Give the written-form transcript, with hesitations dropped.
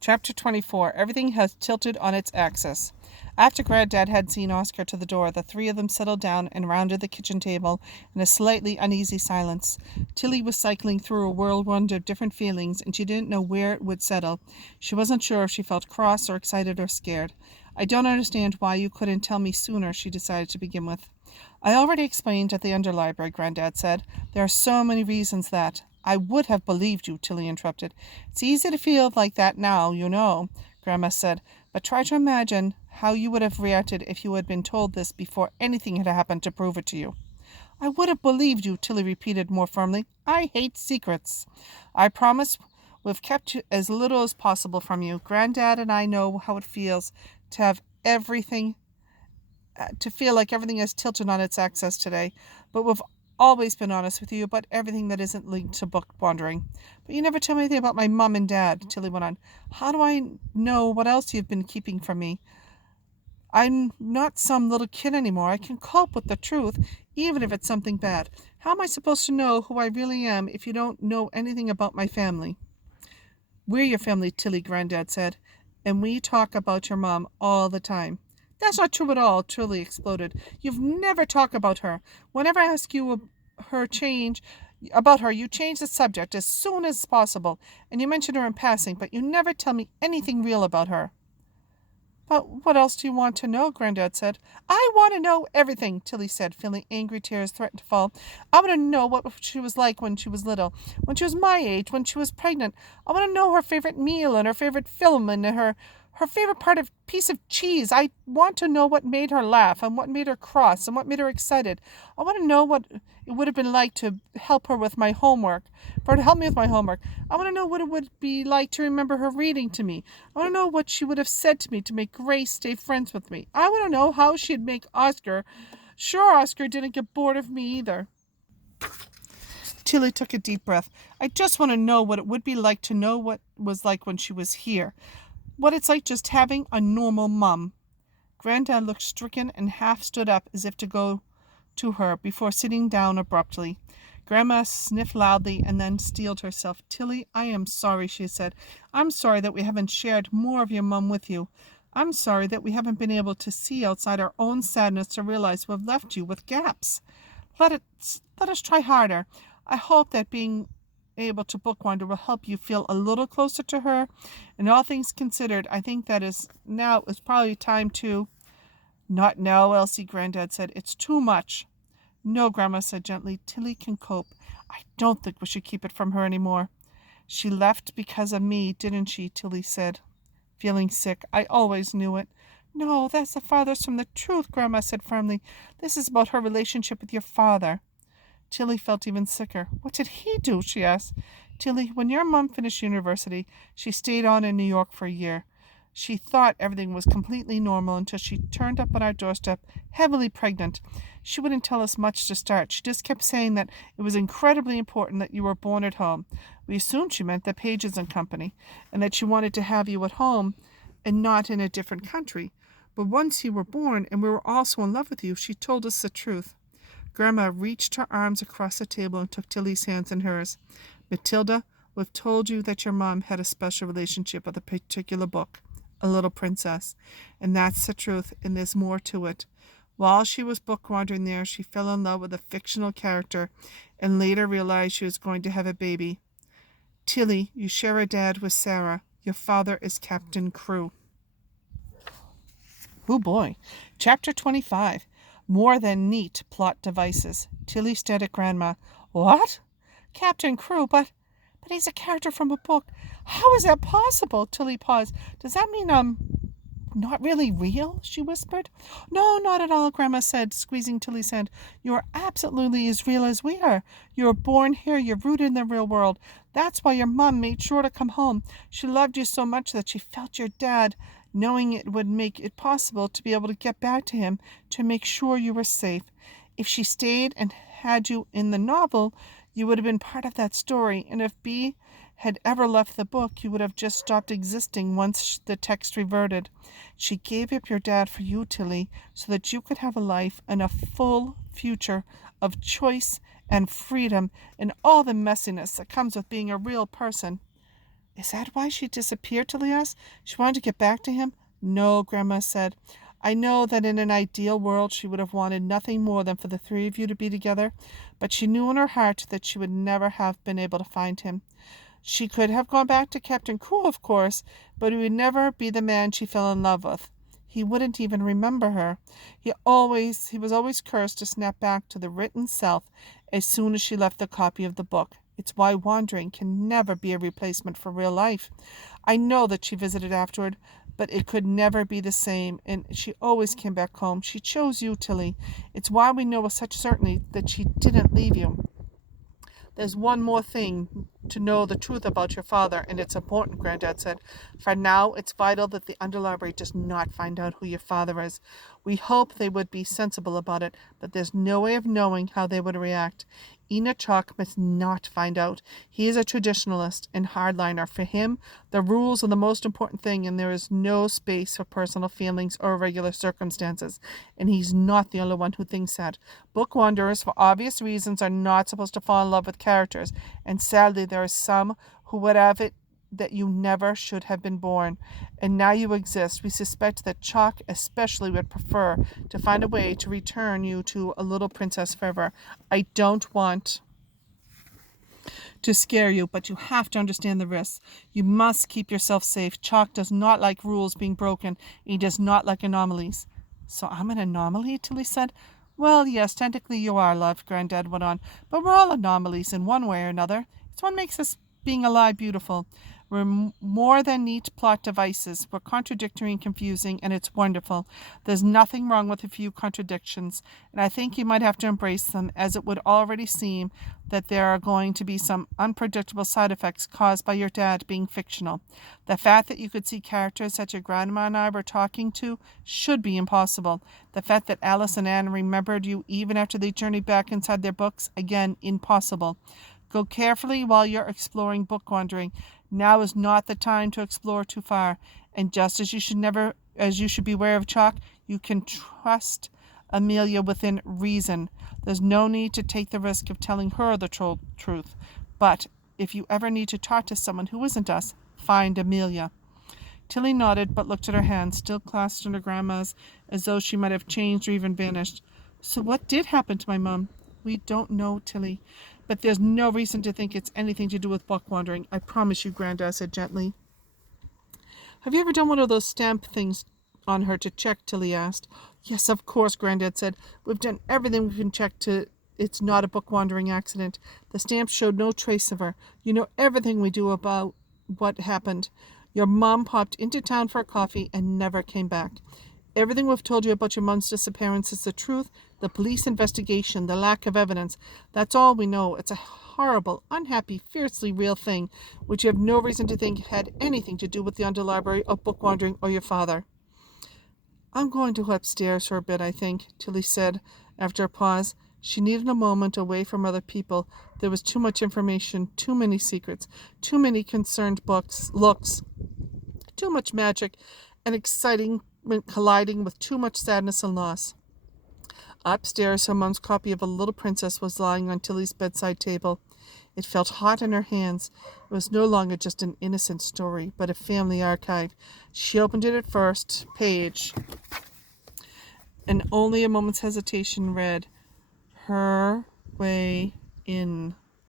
Chapter 24. Everything has tilted on its axis. After Granddad had seen Oscar to the door, the three of them settled down and rounded the kitchen table in a slightly uneasy silence. Tilly was cycling through a whirlwind of different feelings, and she didn't know where it would settle. She wasn't sure if she felt cross or excited or scared. I don't understand why you couldn't tell me sooner, she decided to begin with. I already explained at the underlibrary, Granddad said. There are so many reasons that. I would have believed you, Tilly interrupted. It's easy to feel like that now, you know, Grandma said, but try to imagine how you would have reacted if you had been told this before anything had happened to prove it to you. I would have believed you, Tilly repeated more firmly. I hate secrets. I promise we've kept as little as possible from you. Granddad and I know how it feels to have everything to feel like everything is tilted on its axis today, but we've always been honest with you about everything that isn't linked to book wandering. But you never tell me anything about my mum and dad, Tilly went on. How do I know what else you've been keeping from me? I'm not some little kid anymore. I can cope with the truth, even if it's something bad. How am I supposed to know who I really am if you don't know anything about my family? We're your family, Tilly, Granddad said, and we talk about your mom all the time. That's not true at all, Tilly exploded. You've never talked about her. Whenever I ask you about her, you change the subject as soon as possible, and you mention her in passing, but you never tell me anything real about her. But what else do you want to know? Granddad said. I want to know everything, Tilly said, feeling angry tears threaten to fall. I want to know what she was like when she was little, when she was my age, when she was pregnant. I want to know her favorite meal and her favorite film and her favorite part of piece of cheese. I want to know what made her laugh and what made her cross and what made her excited. I want to know what it would have been like to help her with my homework, for her to help me with my homework. I want to know what it would be like to remember her reading to me. I want to know what she would have said to me to make Grace stay friends with me. I want to know how she'd make Oscar. Sure, Oscar didn't get bored of me either. Tilly took a deep breath. I just want to know what it would be like to know what it was like when she was here. What it's like just having a normal mum. Granddad looked stricken and half stood up as if to go to her before sitting down abruptly. Grandma sniffed loudly and then steeled herself. Tilly, I am sorry, she said. I'm sorry that we haven't shared more of your mum with you. I'm sorry that we haven't been able to see outside our own sadness to realize we've left you with gaps. Let us try harder. I hope that being able to bookwander will help you feel a little closer to her. And all things considered, I think that is probably time to... Not now, Elsie, Granddad said. It's too much. No, Grandma said gently. Tilly can cope. I don't think we should keep it from her anymore. She left because of me, didn't she? Tilly said, feeling sick. I always knew it. No, that's the farthest from the truth, Grandma said firmly. This is about her relationship with your father. Tilly felt even sicker. What did he do? She asked. Tilly, when your mom finished university, she stayed on in New York for a year. She thought everything was completely normal until she turned up on our doorstep, heavily pregnant. She wouldn't tell us much to start. She just kept saying that it was incredibly important that you were born at home. We assumed she meant the Pages and Company, and that she wanted to have you at home and not in a different country. But once you were born and we were all so in love with you, she told us the truth. Grandma reached her arms across the table and took Tilly's hands in hers. Matilda, we've told you that your mom had a special relationship with a particular book, A Little Princess, and that's the truth, and there's more to it. While she was book wandering there, she fell in love with a fictional character and later realized she was going to have a baby. Tilly, you share a dad with Sarah. Your father is Captain Crewe. Oh boy. Chapter 25. More than neat plot devices. Tilly stared at Grandma. What? Captain Crewe, but he's a character from a book. How is that possible? Tilly paused. Does that mean not really real? She whispered. No, not at all, Grandma said, squeezing Tilly's hand. You're absolutely as real as we are. You were born here. You're rooted in the real world. That's why your mom made sure to come home. She loved you so much that she felt your dad, knowing it would make it possible to be able to get back to him to make sure you were safe. If she stayed and had you in the novel, you would have been part of that story, and if B had ever left the book, you would have just stopped existing once the text reverted. She gave up your dad for you, Tilly, so that you could have a life and a full future of choice and freedom and all the messiness that comes with being a real person. Is that why she disappeared? Tilly asked. She wanted to get back to him? No, Grandma said. I know that in an ideal world she would have wanted nothing more than for the three of you to be together, but she knew in her heart that she would never have been able to find him. She could have gone back to Captain Crewe, of course, but he would never be the man she fell in love with. He wouldn't even remember her. He was always cursed to snap back to the written self as soon as she left the copy of the book. It's why wandering can never be a replacement for real life. I know that she visited afterward, but it could never be the same, and she always came back home. She chose you, Tilly. It's why we know with such certainty that she didn't leave you. There's one more thing to know the truth about your father, and it's important, Granddad said. For now, it's vital that the underlibrary does not find out who your father is. We hope they would be sensible about it, but there's no way of knowing how they would react. Enoch Chalk must not find out. He is a traditionalist and hardliner. For him, the rules are the most important thing, and there is no space for personal feelings or irregular circumstances. And he's not the only one who thinks that. Bookwanderers, for obvious reasons, are not supposed to fall in love with characters, and sadly there are some who would have it that you never should have been born. And now you exist. We suspect that Chalk especially would prefer to find a way to return you to a little princess forever. I don't want to scare you, but you have to understand the risks. You must keep yourself safe. Chalk does not like rules being broken. He does not like anomalies. So I'm an anomaly, Tilly said. Well, yes, technically you are, love, Granddad went on, but we're all anomalies in one way or another. It's what makes us being alive beautiful. We're more than neat plot devices. We're contradictory and confusing, and it's wonderful. There's nothing wrong with a few contradictions, and I think you might have to embrace them, as it would already seem that there are going to be some unpredictable side effects caused by your dad being fictional. The fact that you could see characters that your grandma and I were talking to should be impossible. The fact that Alice and Anne remembered you even after they journeyed back inside their books, again, impossible. Go carefully while you're exploring book wandering. Now is not the time to explore too far, and just as you should beware of Chalk, you can trust Amelia within reason. There's no need to take the risk of telling her the truth. But if you ever need to talk to someone who isn't us, find Amelia. Tilly nodded, but looked at her hand, still clasped in her grandma's, as though she might have changed or even vanished. So what did happen to my mum? We don't know, Tilly. But there's no reason to think it's anything to do with book wandering. I promise you, Grandad said gently. Have you ever done one of those stamp things on her to check? Tilly asked. Yes, of course, Grandad said. We've done everything we can check to it's not a book wandering accident. The stamp showed no trace of her. You know everything we do about what happened. Your mom popped into town for a coffee and never came back. Everything we've told you about your mom's disappearance is the truth, the police investigation, the lack of evidence. That's all we know. It's a horrible, unhappy, fiercely real thing, which you have no reason to think had anything to do with the underlibrary of book wandering or your father. I'm going to go upstairs for a bit, I think, Tilly said after a pause. She needed a moment away from other people. There was too much information, too many secrets, too many concerned looks, too much magic and excitement colliding with too much sadness and loss. Upstairs, her mom's copy of A Little Princess was lying on Tilly's bedside table. It felt hot in her hands. It was no longer just an innocent story, but a family archive. She opened it at first page, and only a moment's hesitation read, Her Way In.